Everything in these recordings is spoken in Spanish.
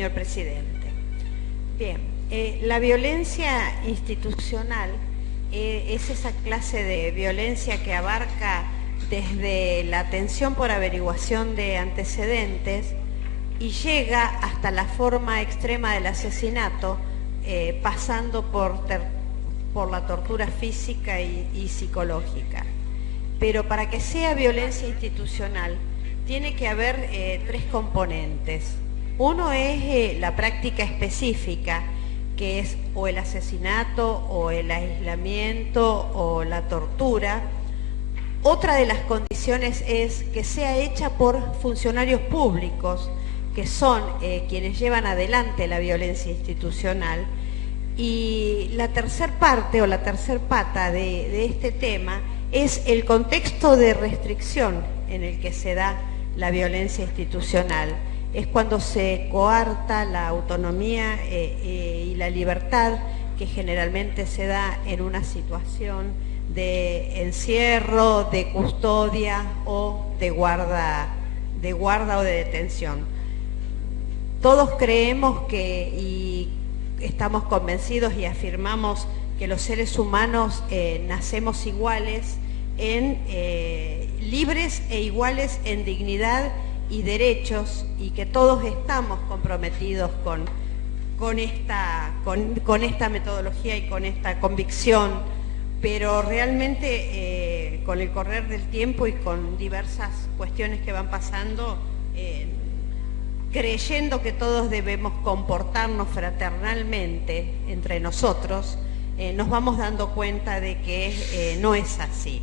señor presidente. Bien, la violencia institucional es esa clase de violencia que abarca desde la atención por averiguación de antecedentes y llega hasta la forma extrema del asesinato, pasando por la tortura física y psicológica. Pero para que sea violencia institucional, tiene que haber tres componentes. Uno es la práctica específica, que es o el asesinato, o el aislamiento, o la tortura. Otra de las condiciones es que sea hecha por funcionarios públicos, que son quienes llevan adelante la violencia institucional. Y la tercer parte o la tercer pata de este tema es el contexto de restricción en el que se da la violencia institucional. Es cuando se coarta la autonomía y la libertad, que generalmente se da en una situación de encierro, de custodia o de guarda o de detención. Todos creemos y estamos convencidos y afirmamos que los seres humanos nacemos iguales, libres e iguales en dignidad y derechos, y que todos estamos comprometidos con esta metodología y con esta convicción, pero realmente con el correr del tiempo y con diversas cuestiones que van pasando, creyendo que todos debemos comportarnos fraternalmente entre nosotros, nos vamos dando cuenta de que no es así.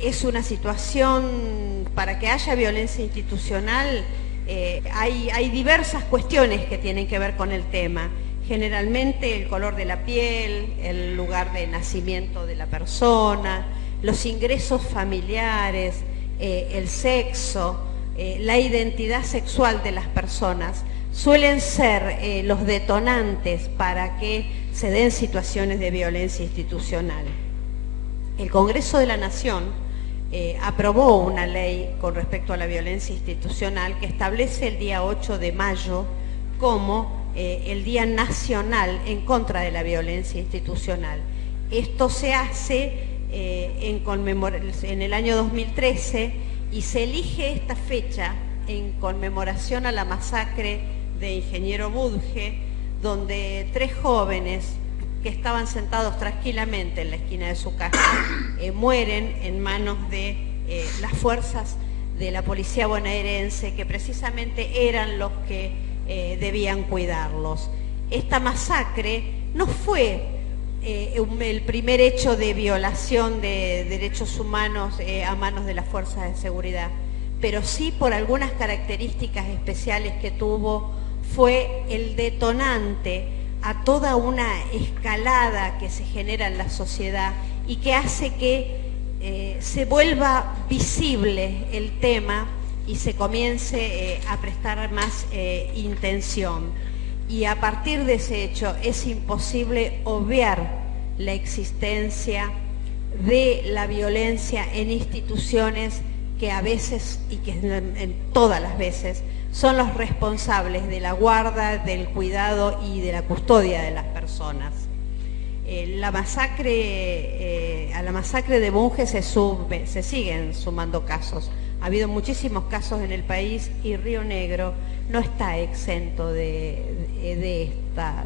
Es una situación, para que haya violencia institucional, hay diversas cuestiones que tienen que ver con el tema. Generalmente el color de la piel, el lugar de nacimiento de la persona, los ingresos familiares, el sexo, la identidad sexual de las personas, suelen ser los detonantes para que se den situaciones de violencia institucional. El Congreso de la Nación aprobó una ley con respecto a la violencia institucional que establece el día 8 de mayo como el Día Nacional en contra de la violencia institucional. Esto se hace en el año 2013 y se elige esta fecha en conmemoración a la masacre de Ingeniero Budge, donde 3 jóvenes que estaban sentados tranquilamente en la esquina de su casa mueren en manos de las fuerzas de la policía bonaerense, que precisamente eran los que debían cuidarlos. Esta masacre no fue el primer hecho de violación de derechos humanos a manos de las fuerzas de seguridad, pero sí, por algunas características especiales que tuvo, fue el detonante a toda una escalada que se genera en la sociedad y que hace que se vuelva visible el tema y se comience a prestar más intención. Y a partir de ese hecho es imposible obviar la existencia de la violencia en instituciones que a veces, y que en todas las veces, son los responsables de la guarda, del cuidado y de la custodia de las personas. A la masacre de Budge se siguen sumando casos. Ha habido muchísimos casos en el país y Río Negro no está exento de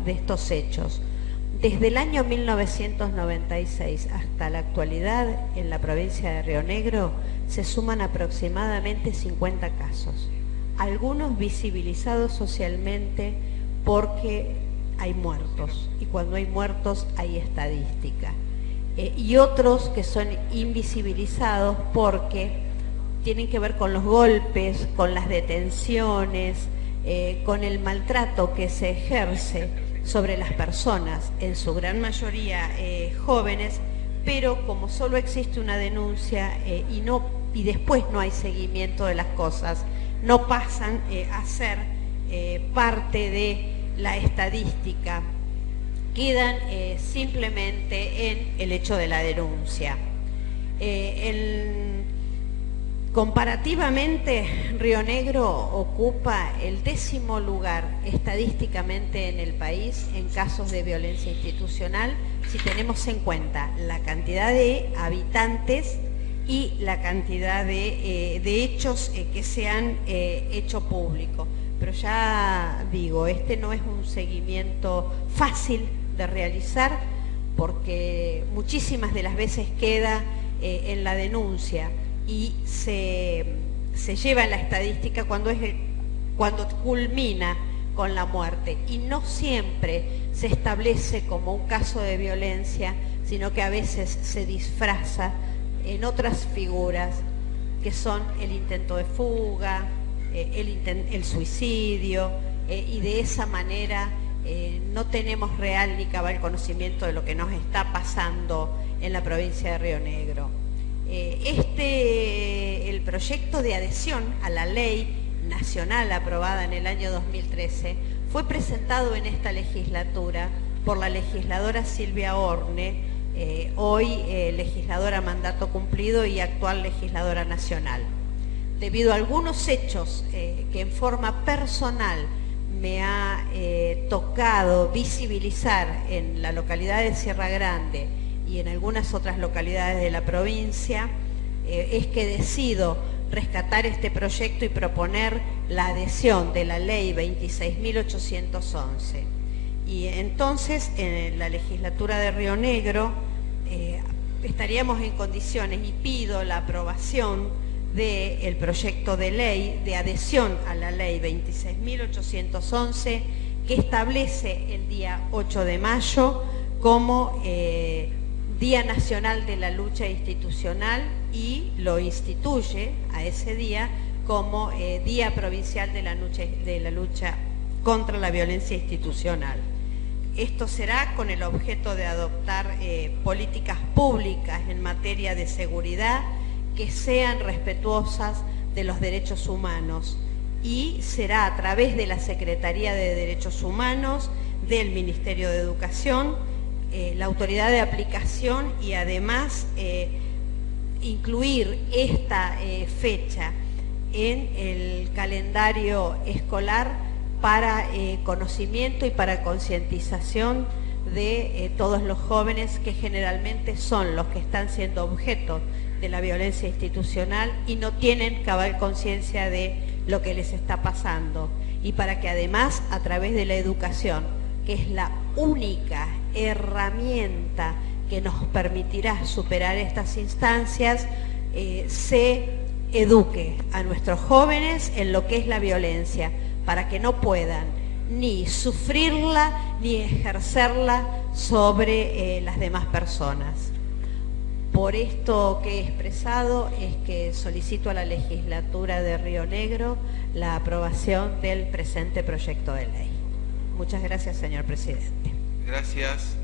estos hechos. Desde el año 1996 hasta la actualidad, en la provincia de Río Negro se suman aproximadamente 50 casos. Algunos visibilizados socialmente porque hay muertos, y cuando hay muertos hay estadística. Y otros que son invisibilizados porque tienen que ver con los golpes, con las detenciones, con el maltrato que se ejerce sobre las personas, en su gran mayoría jóvenes, pero como solo existe una denuncia y después no hay seguimiento de las cosas, no pasan a ser parte de la estadística, quedan simplemente en el hecho de la denuncia. Comparativamente, Río Negro ocupa el 10º lugar estadísticamente en el país en casos de violencia institucional, si tenemos en cuenta la cantidad de habitantes y la cantidad de hechos que se han hecho público. Pero ya digo, este no es un seguimiento fácil de realizar porque muchísimas de las veces queda en la denuncia y se lleva en la estadística cuando culmina con la muerte, y no siempre se establece como un caso de violencia, sino que a veces se disfraza en otras figuras que son el intento de fuga, el suicidio, y de esa manera no tenemos real ni cabal conocimiento de lo que nos está pasando en la provincia de Río Negro. El proyecto de adhesión a la ley nacional aprobada en el año 2013 fue presentado en esta legislatura por la legisladora Silvia Orne, hoy legisladora a mandato cumplido y actual legisladora nacional. Debido a algunos hechos que en forma personal me ha tocado visibilizar en la localidad de Sierra Grande y en algunas otras localidades de la provincia, es que decido rescatar este proyecto y proponer la adhesión de la ley 26.811. Y entonces en la legislatura de Río Negro estaríamos en condiciones, y pido la aprobación del proyecto de ley de adhesión a la ley 26.811, que establece el día 8 de mayo como Día Nacional de la Lucha Institucional y lo instituye a ese día como Día Provincial de la Lucha contra la Violencia Institucional. Esto será con el objeto de adoptar políticas públicas en materia de seguridad que sean respetuosas de los derechos humanos, y será a través de la Secretaría de Derechos Humanos, del Ministerio de Educación, la autoridad de aplicación, y además incluir esta fecha en el calendario escolar para conocimiento y para concientización de todos los jóvenes, que generalmente son los que están siendo objeto de la violencia institucional y no tienen cabal conciencia de lo que les está pasando, y para que además a través de la educación, que es la única herramienta que nos permitirá superar estas instancias, se eduque a nuestros jóvenes en lo que es la violencia, para que no puedan ni sufrirla ni ejercerla sobre las demás personas. Por esto que he expresado es que solicito a la legislatura de Río Negro la aprobación del presente proyecto de ley. Muchas gracias, señor presidente. Gracias.